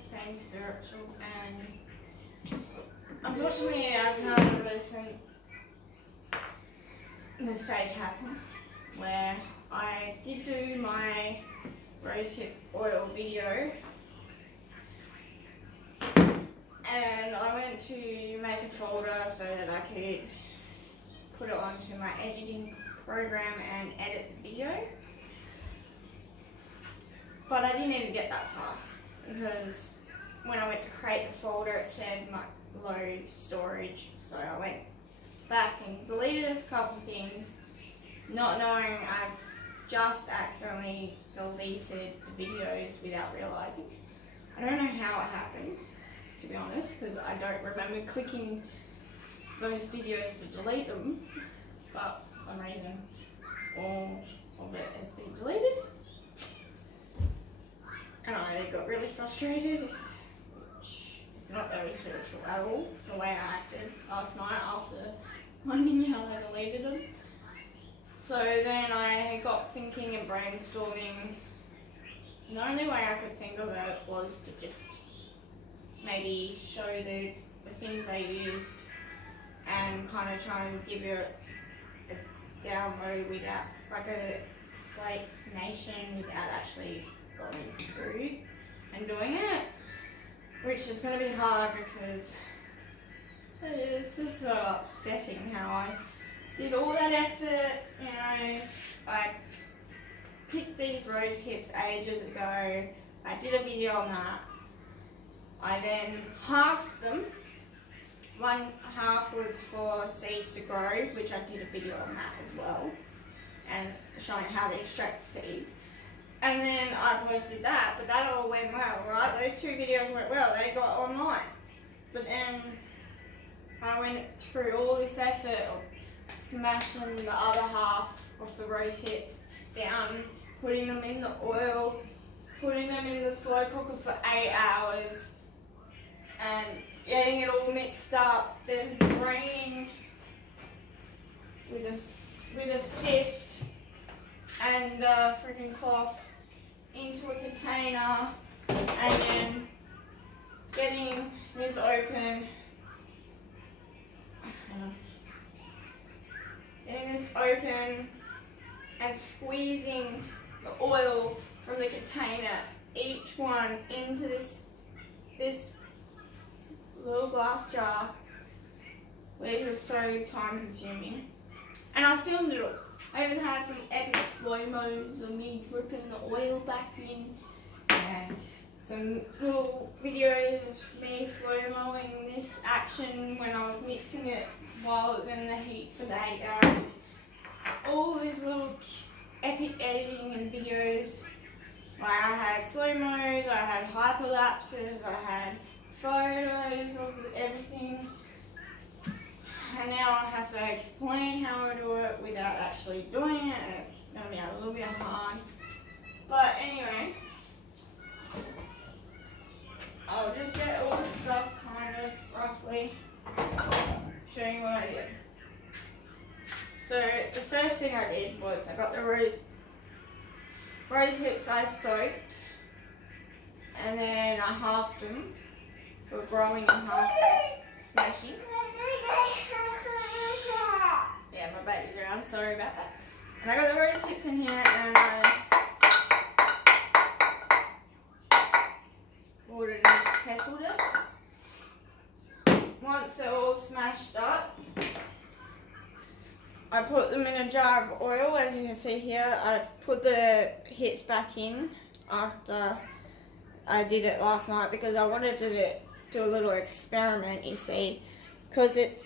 staying spiritual, and unfortunately I've had a recent mistake happen where I did do my rosehip oil video and I went to make a folder so that I could put it onto my editing program and edit the video. But I didn't even get that far because when I went to create the folder it said low storage, so I went back and deleted a couple of things, not knowing I just accidentally deleted the videos without realising. I don't know how it happened, to be honest, because I don't remember clicking those videos to delete them, but for some reason all of it has been deleted. And I got really frustrated, which is not very spiritual at all, the way I acted last night after finding out I deleted them. So then I got thinking and brainstorming. The only way I could think of it was to just maybe show the things I used and kind of try and give you a download without, like a explanation without actually going through and doing it, which is going to be hard because it's just so upsetting how I did all that effort. You know, I picked these rose hips ages ago, I did a video on that, I then halved them. One half was for seeds to grow, which I did a video on that as well, and showing how to extract the seeds. And then I posted that, but that all went well, right? Those two videos went well, they got online. But then I went through all this effort of smashing the other half of the rose hips down, putting them in the oil, putting them in the slow cooker for 8 hours, and getting it all mixed up, then draining with a sift and a freaking cloth into a container, and then getting this open, and squeezing the oil from the container, each one into this little glass jar, which was so time consuming. And I filmed it all. I even had some epic slow-mos of me dripping the oil back in, and some little videos of me slow-moing this action when I was mixing it while it was in the heat for the 8 hours. All these little epic editing and videos. Like I had slow-mos, I had hyperlapses, I had photos of everything. And now I have to explain how I do it without actually doing it, and it's going to be a little bit hard. But anyway, I'll just get all the stuff kind of roughly, showing you what I did. So the first thing I did was I got the rose hips I soaked, and then I halved them for growing and half smashing. Yeah, my baby's around, sorry about that. And I got the rose hips in here, and I ordered and pestled it. Once they're all smashed up, I put them in a jar of oil. As you can see here, I've put the hips back in after I did it last night because I wanted to do a little experiment, you see, because it's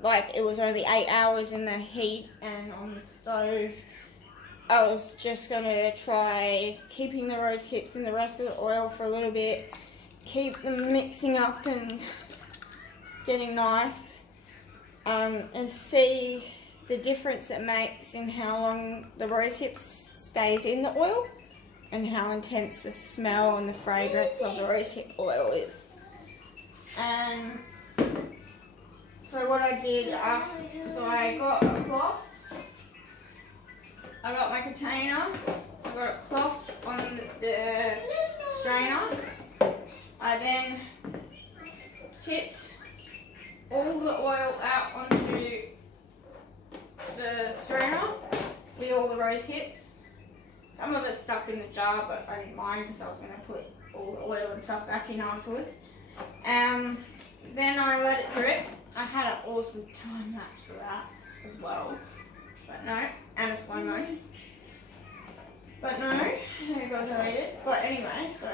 like it was only 8 hours in the heat and on the stove. I was just going to try keeping the rose hips in the rest of the oil for a little bit, keep them mixing up and getting nice, and see the difference it makes in how long the rose hips stays in the oil and how intense the smell and the fragrance of the rosehip oil is. And so what I did after, so I got a cloth, I got my container, I got a cloth on the strainer, I then tipped all the oil out onto the strainer with all the rose hips. Some of it stuck in the jar, but I didn't mind because I was going to put all the oil and stuff back in afterwards. Then I let it drip. I had an awesome time lapse for that as well, but no, and a slow-mo. But no, it got deleted. But anyway, so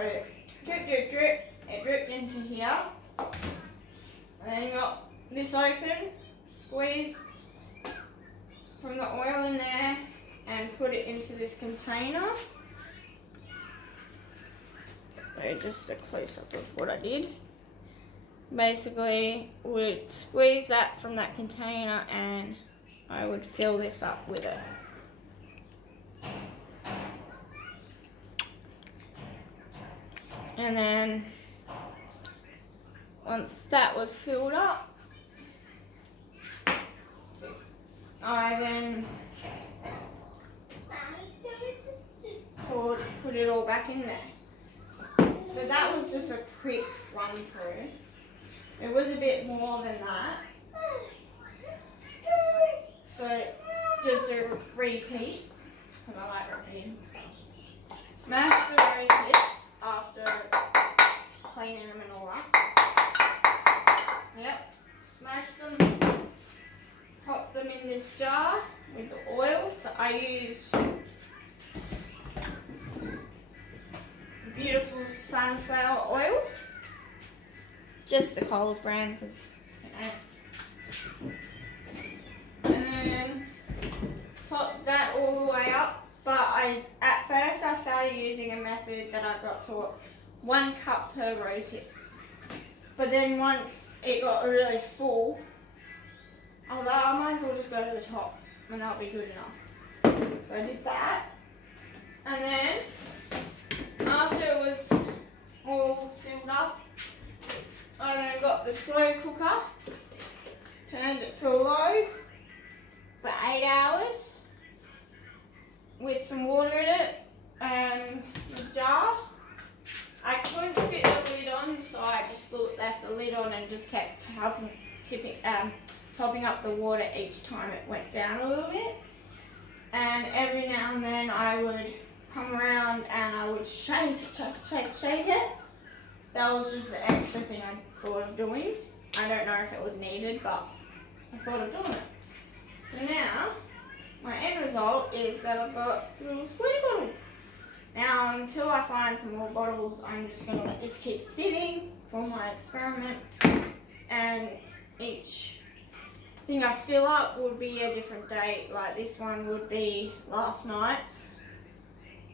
drip, drip, drip. It dripped into here. And then you got this open, squeezed from the oil in there, and put it into this container. So just a close-up of what I did. Basically, would squeeze that from that container and I would fill this up with it. And then once that was filled up, I then put it all back in there. So that was just a quick run through. It was a bit more than that. So just a repeat, because I like repeating. Smash the rose hips after cleaning them and all that. Yep. Smash them. Pop them in this jar with the oil. So I used beautiful sunflower oil. Just the Coles brand, because you know. And then top that all the way up. But at first I started using a method that I got taught, 1 cup per rose hip. But then once it got really full, I was like, I might as well just go to the top, and that'll be good enough. So I did that, and then after it was all sealed up, I then got the slow cooker, turned it to low for 8 hours with some water in it and the jar. I couldn't fit the lid on, so I just left the lid on and just kept topping up the water each time it went down a little bit. And every now and then I would come around and I would shake it. That was just the extra thing I thought of doing. I don't know if it was needed, but I thought of doing it. So now, my end result is that I've got a little squirty bottle. Now, until I find some more bottles, I'm just going to let this keep sitting for my experiment. And each thing I fill up would be a different date. Like this one would be last night's,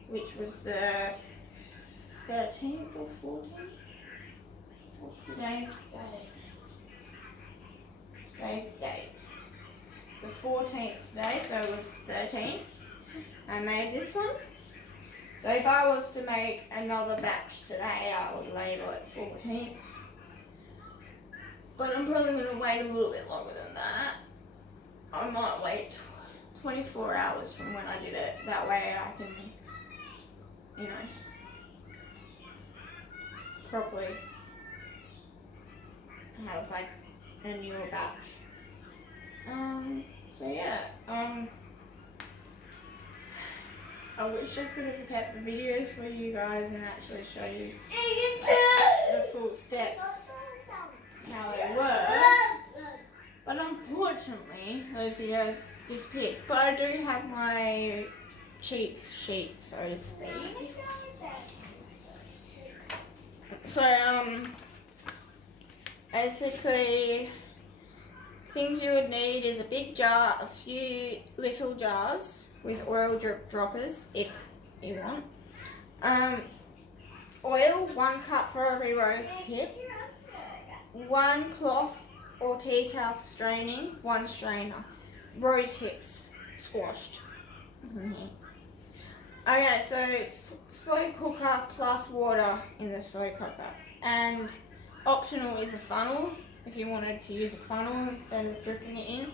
which was the 13th or 14th? What's today's date? Today's date. So 14th today, so it was 13th. I made this one. So if I was to make another batch today, I would label it 14th. But I'm probably going to wait a little bit longer than that. I might wait 24 hours from when I did it. That way I can, you know, properly have like a newer batch. So yeah, I wish I could have kept the videos for you guys and actually show you the full steps, how they were. But unfortunately, those videos disappeared. But I do have my cheat sheet, so to speak. So, basically, things you would need is a big jar, a few little jars with oil drip droppers, if you want. Oil, 1 cup for every rose hip. 1 cloth or tea towel for straining, 1 strainer. Rose hips, squashed. Okay, so slow cooker plus water in the slow cooker. And optional is a funnel, if you wanted to use a funnel instead of dripping it in,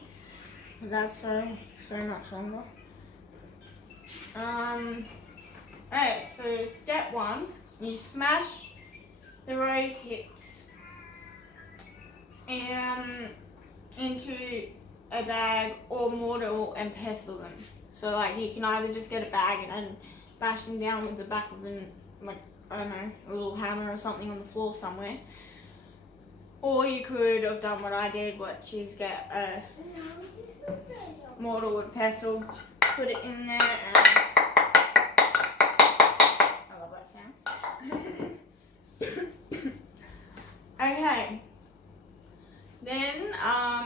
because that's so much longer. Alright, so step 1, you smash the rose hips into a bag or mortar and pestle them. So like you can either just get a bag and then bash them down with the back of them, like, I don't know, a little hammer or something on the floor somewhere. Or you could have done what I did, which is get a mortar and pestle, put it in there, and I love that sound. Okay. Then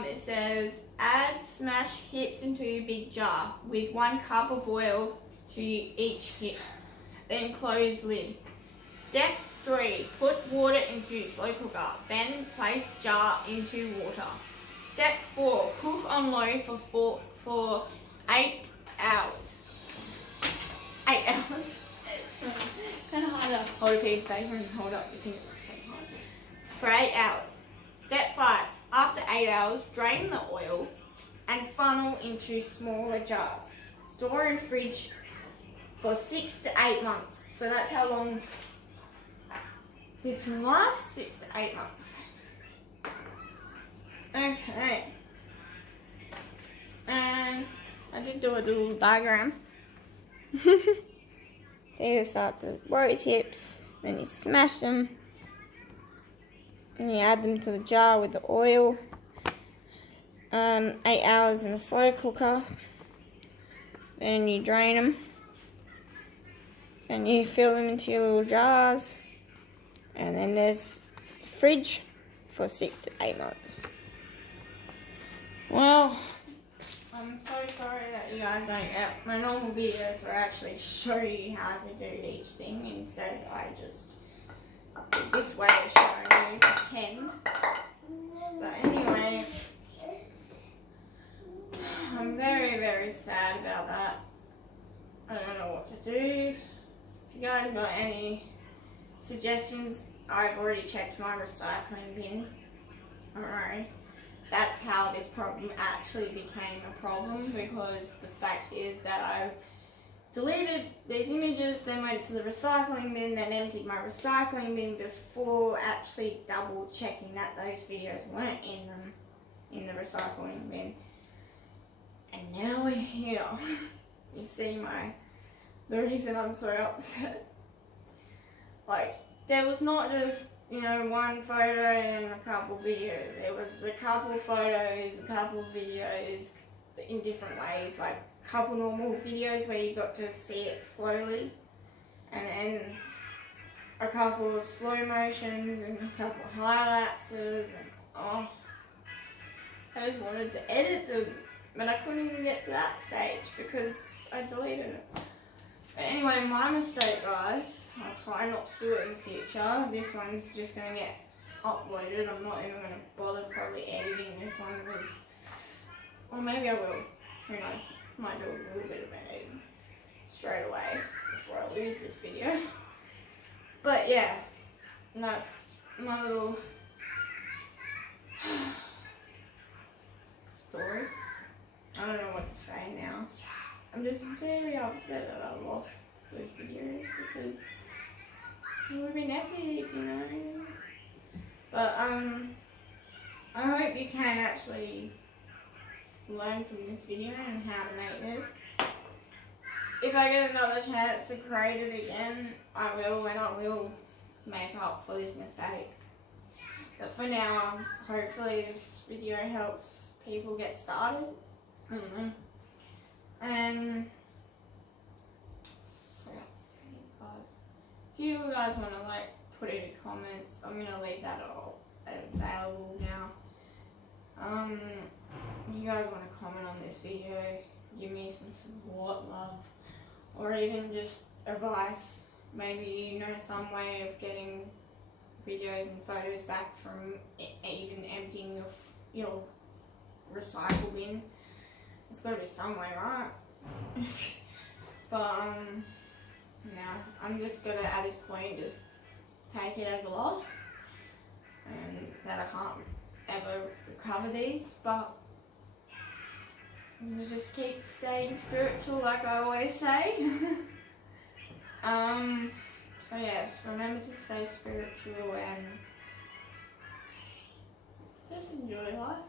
it says add smashed hips into a big jar with 1 cup of oil to each hip. Then close lid. Step 3. Put water into slow cooker. Then place jar into water. Step 4. Cook on low for 8 hours. 8 hours. Kind of hard to hold a piece of paper and hold up your finger at the same time. For 8 hours. Step 5. After 8 hours, drain the oil and funnel into smaller jars. Store in fridge for 6 to 8 months. So that's how long this can last, 6 to 8 months. Okay. And I did do a little diagram. It starts with rose hips, then you smash them, and you add them to the jar with the oil. 8 hours in the slow cooker. Then you drain them. And you fill them into your little jars. And then there's the fridge for 6 to 8 months. Well, I'm so sorry that you guys don't get my normal videos where I actually show you how to do each thing. Instead, I just did this way of showing you 10. But anyway, I'm very, very sad about that. I don't know what to do. If you guys got any suggestions, I've already checked my recycling bin. Alright. That's how this problem actually became a problem, because the fact is that I deleted these images, then went to the recycling bin, then emptied my recycling bin before actually double checking that those videos weren't in the recycling bin. And now we're here. You see the reason I'm so upset. Like, there was not just, one photo and a couple videos. There was a couple photos, a couple videos in different ways. Like, a couple normal videos where you got to see it slowly. And then a couple of slow motions and a couple of highlights. And I just wanted to edit them. But I couldn't even get to that stage because I deleted it. But anyway, my mistake, guys. I'll try not to do it in the future. This one's just going to get uploaded. I'm not even going to bother probably editing this one because... Or maybe I will. Who knows? Might do a little bit of editing straight away before I lose this video. But yeah, that's my little story. I don't know what to say now. I'm just very upset that I lost those videos because it would have been epic, But I hope you can actually learn from this video and how to make this. If I get another chance to create it again, I will, and I will make up for this mistake. But for now, hopefully this video helps people get started. I don't know. And so upsetting, guys. If you guys want to put any comments, I'm gonna leave that all available now. If you guys want to comment on this video, give me some support, love, or even just advice. Maybe some way of getting videos and photos back from even emptying your recycle bin. There's got to be some way, right? But yeah, I'm just gonna at this point just take it as a loss, and that I can't ever recover these. But you just keep staying spiritual, like I always say. So yes, remember to stay spiritual and just enjoy life.